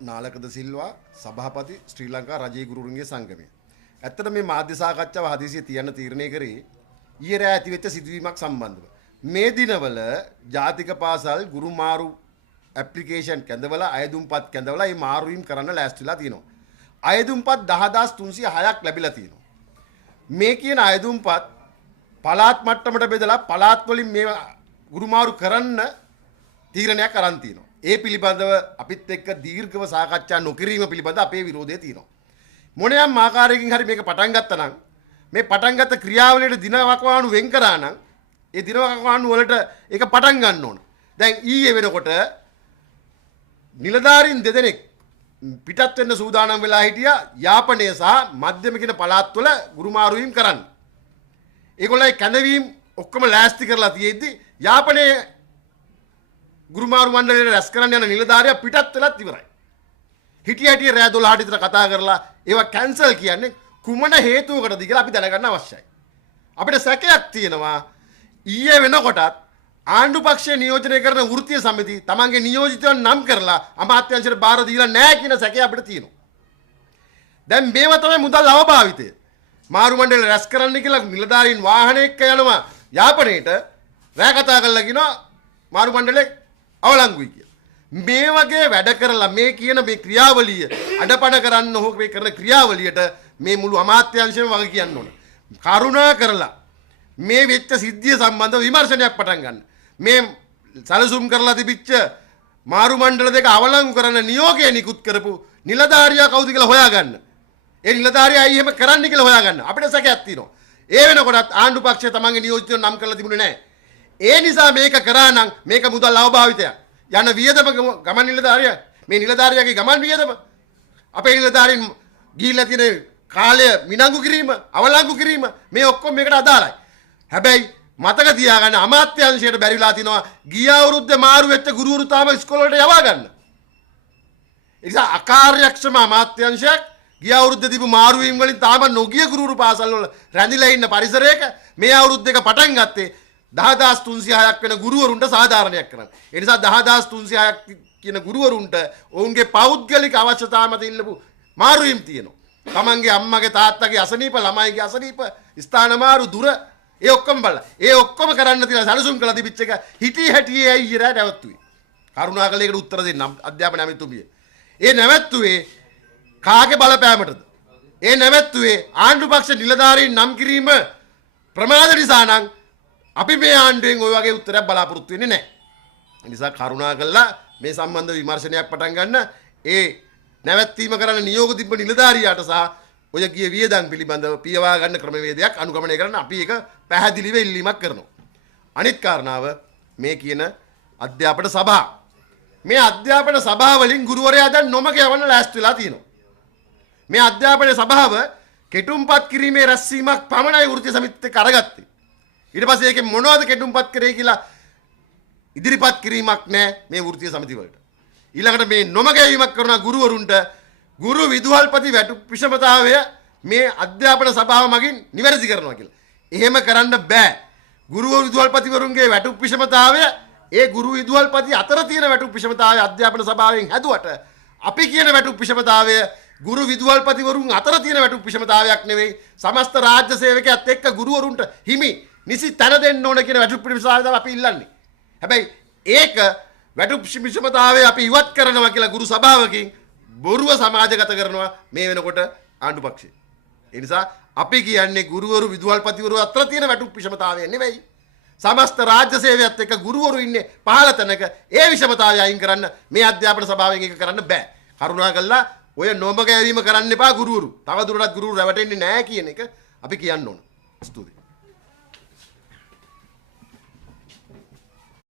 නාලකද සිල්වා සභාපති ශ්‍රී ලංකා රජයේ ගුරුවරුන්ගේ සංගමය. ඇත්තට මේ මාධ්‍ය සාකච්ඡාව හදිසියේ තියන්න තීරණය කරේ ඊයේ රෑ ඇතිවෙච්ච සිදුවීමක් සම්බන්ධව. මේ දිනවල ජාතික පාසල් ගුරු මාරු ඇප්ලිකේෂන් කැඳවලා අයදුම්පත් කැඳවලා මේ මාරුවීම් කරන්න ලෑස්තිලා තියෙනවා. අයදුම්පත් 10306ක් ලැබිලා තියෙනවා. මේ කියන අයදුම්පත් පළාත් මට්ටමට බෙදලා පළාත් වලින් මේ ගුරු මාරු කරන්න තීරණයක් අරන් තියෙනවා. ඒ පිළිබඳව අපිත් එක්ක දීර්ඝව සාකච්ඡා නොකිරීම පිළිබඳ අපේ විරෝධය තියෙනවා. මොනියම් ආකාරයකින් හරි මේක පටන් ගත්තා නම් මේ පටන් ගත්ත ක්‍රියාවලියට දින වකවානු වෙන් කරා නම් ඒ දින වකවානු වලට ඒක පටන් ගන්න ඕන. දැන් ඊයේ වෙනකොට නිලධාරීන් දෙදෙනෙක් පිටත් වෙන්න සූදානම් වෙලා හිටියා යාපනයේ සහ මධ්‍යම කියන පළාත්වල ගුරු මාරුවීම් කරන්න. ඒගොල්ලෝ කැඳවීම් ඔක්කොම ලෑස්ති කරලා තියෙද්දි යාපනයේ ගුරු මාරු මණ්ඩලයට රැස් කරන්න යන නිලධාරියා පිටත් වෙලත් ඉවරයි. හිටිය රෑ 12ට විතර කතා කරලා ඒවා කැන්සල් කියන්නේ කුමන හේතුවකටද කියලා අපි දැනගන්න අවශ්‍යයි. අපිට සැකයක් තියෙනවා ඊයේ වෙනකොටත් ආණ්ඩු පක්ෂයේ නියෝජනය කරන වෘත්තීය සමිති තමන්ගේ නියෝජිතයන් නම් කරලා අමාත්‍යාංශයට බාර දීලා නැහැ කියන සැකය අපිට තියෙනවා. දැන් මේවා තමයි මුදල් අවභාවිතය. මාරු මණ්ඩල රැස් කරන්න කියලා නිලධාරීන් වාහනයක යනවා යාපනයේට රෑ කතා කරලා කියනවා මාරු මණ්ඩලේ අවලංගුයි කියලා. මේ වගේ වැඩ කරලා මේ කියන මේ ක්‍රියාවලිය අඩපණ කරන්න ඕක මේ කරන ක්‍රියාවලියට මේ මුළු අමාත්‍යාංශයම වගේ කියන්න ඕන. කරුණා කරලා මේ වෙච්ච සිද්ධිය සම්බන්ධව විමර්ශනයක් පටන් ගන්න. මේ සැලසුම් කරලා තිබිච්ච මාරු මණ්ඩල දෙක අවලංගු කරන නියෝගය නිකුත් කරපු නිලධාරියා කවුද කියලා හොයාගන්න. ඒ නිලධාරියා ඇයි එහෙම කරන්න කියලා හොයාගන්න. අපිට සැකයක් තියෙනවා. ඒ වෙනකොටත් ආණ්ඩු පක්ෂය තමන්ගේ නියෝජිතයන් නම් කරලා තිබුණේ නැහැ. ඒ නිසා මේක කරා නම් මේක මුදල් අවභාවිතයක්. යන වියදම ගමන් නිලධාරියා මේ නිලධාරියාගේ ගමන් වියදම අපේ නිලධාරීන් ගිහිල්ලා තියෙන කාලය මිනංගු කිරීම අවලංගු කිරීම මේ ඔක්කොම මේකට අදාළයි. හැබැයි මතක තියාගන්න අමාත්‍යාංශයට බැරිලා තිනවා ගිය අවුරුද්දේ මාරු වෙච්ච ගුරුවරු තාම ඉස්කෝලේට යවා ගන්න. ඒ නිසා අකාර්යක්ෂම අමාත්‍යාංශයක් ගිය අවුරුද්දේ තිබු මාරු වීම වලින් තාම නොගිය ගුරුවරු පාසල් වල රැඳිලා ඉන්න පරිසරයක මේ අවුරුද්ද එක පටන් ගත්තේ 10306ක් වෙන ගුරුවරුන්ට සාධාරණයක් කරන්න. ඒ නිසා 10306ක් කියන ගුරුවරුන්ට ඔවුන්ගේ පෞද්ගලික අවශ්‍යතා මත ඉල්ලපු මාරුවීම් තියෙනවා. තමන්ගේ අම්මගේ තාත්තගේ අසනීප ළමයිගේ අසනීප ස්ථාන මාරු දුර ඒ ඔක්කොම බලලා ඒ ඔක්කොම කරන්න තියලා සැලසුම් කළා තිබිච්ච එක හිටි හැටියේ අයියර නැවතුයි. කරුණාකරලා ඒකට උත්තර දෙන්න අධ්‍යාපන ඇමතුමිය. ඒ නැවතුවේ කාගේ බලපෑමටද? ඒ නැවතුවේ ආණ්ඩු පක්ෂ නිලධාරීන් නම් කිරීම ප්‍රමාද නිසා නම් අපි මේ ආණ්ඩුවෙන් ওই වගේ උත්තරයක් බලාපොරොත්තු වෙන්නේ නැහැ. ඒ නිසා කරුණාකරලා මේ සම්බන්ධ විමර්ශනයක් පටන් ගන්න. ඒ නැවැත්වීම කරන්න නියෝග තිබ්බ නිලධාරියාට සහ ඔය ගිය වියදම් පිළිබඳව පියවා ගන්න ක්‍රමවේදයක් අනුගමනය කරන්න අපි ඒක පැහැදිලිව ඉල්ලීමක් කරනවා. අනිත් කාරණාව මේ කියන අධ්‍යාපන සභාව. මේ අධ්‍යාපන සභාව වලින් ගුරුවරයා දැන් නොමග යවන්න ලෑස්ති වෙලා තියෙනවා. මේ අධ්‍යාපන සභාව කෙටුම්පත් කිරීමේ රැස්වීමක් පමණයි වෘත්තීය සමිතිත් එක්ක අරගත්තේ. ඊට පස්සේ ඒකේ මොනවද කෙටුම්පත් කරේ කියලා ඉදිරිපත් කිරීමක් නැහැ මේ වෘත්තීය සමිති වලට. ඊළඟට මේ නොමග යවීමක් කරන ගුරුවරුන්ට ගුරු විදුහල්පති වැටුප් විෂමතාවය මේ අධ්‍යාපන සභාව මගින් නිවැරදි කරනවා කියලා. එහෙම කරන්න බෑ. ගුරු විදුහල්පතිවරුන්ගේ වැටුප් විෂමතාවය ඒ ගුරු විදුහල්පති අතර තියෙන වැටුප් විෂමතාවය අධ්‍යාපන සභාවෙන් හැදුවට අපි කියන වැටුප් විෂමතාවය ගුරු විදුහල්පතිවරුන් අතර තියෙන වැටුප් විෂමතාවයක් නෙවෙයි. සමස්ත රාජ්‍ය සේවකයත් එක්ක ගුරුවරුන්ට හිමි නිසි තැන දෙන්න ඕන කියන වැටුප් විෂමතාවය අපි ඉල්ලන්නේ. හැබැයි ඒක වැටුප් විෂමතාවය අපි ඉවත් කරනවා කියලා ගුරු සභාවකින් බොරුව සමාජගත කරනවා මේ වෙනකොට ආණ්ඩු පක්ෂය. ඒ නිසා අපි කියන්නේ ගුරුවරු විදුහල්පතිවරු අතර තියෙන වැටුප් විෂමතාවය නෙවෙයි. සමස්ත රාජ්‍ය සේවයත් එක්ක ගුරුවරු ඉන්නේ පහළ තැනක ඒ විෂමතාවය අයින් කරන්න මේ අධ්‍යාපන සභාවෙන් ඒක කරන්න බෑ. කරුණාකරලා ඔය නොමග යවීම කරන්න එපා ගුරුවරු. තව දුරටත් ගුරුවරු රැවටෙන්නේ නැහැ කියන එක අපි කියන්න ඕන. ස්තුතියි.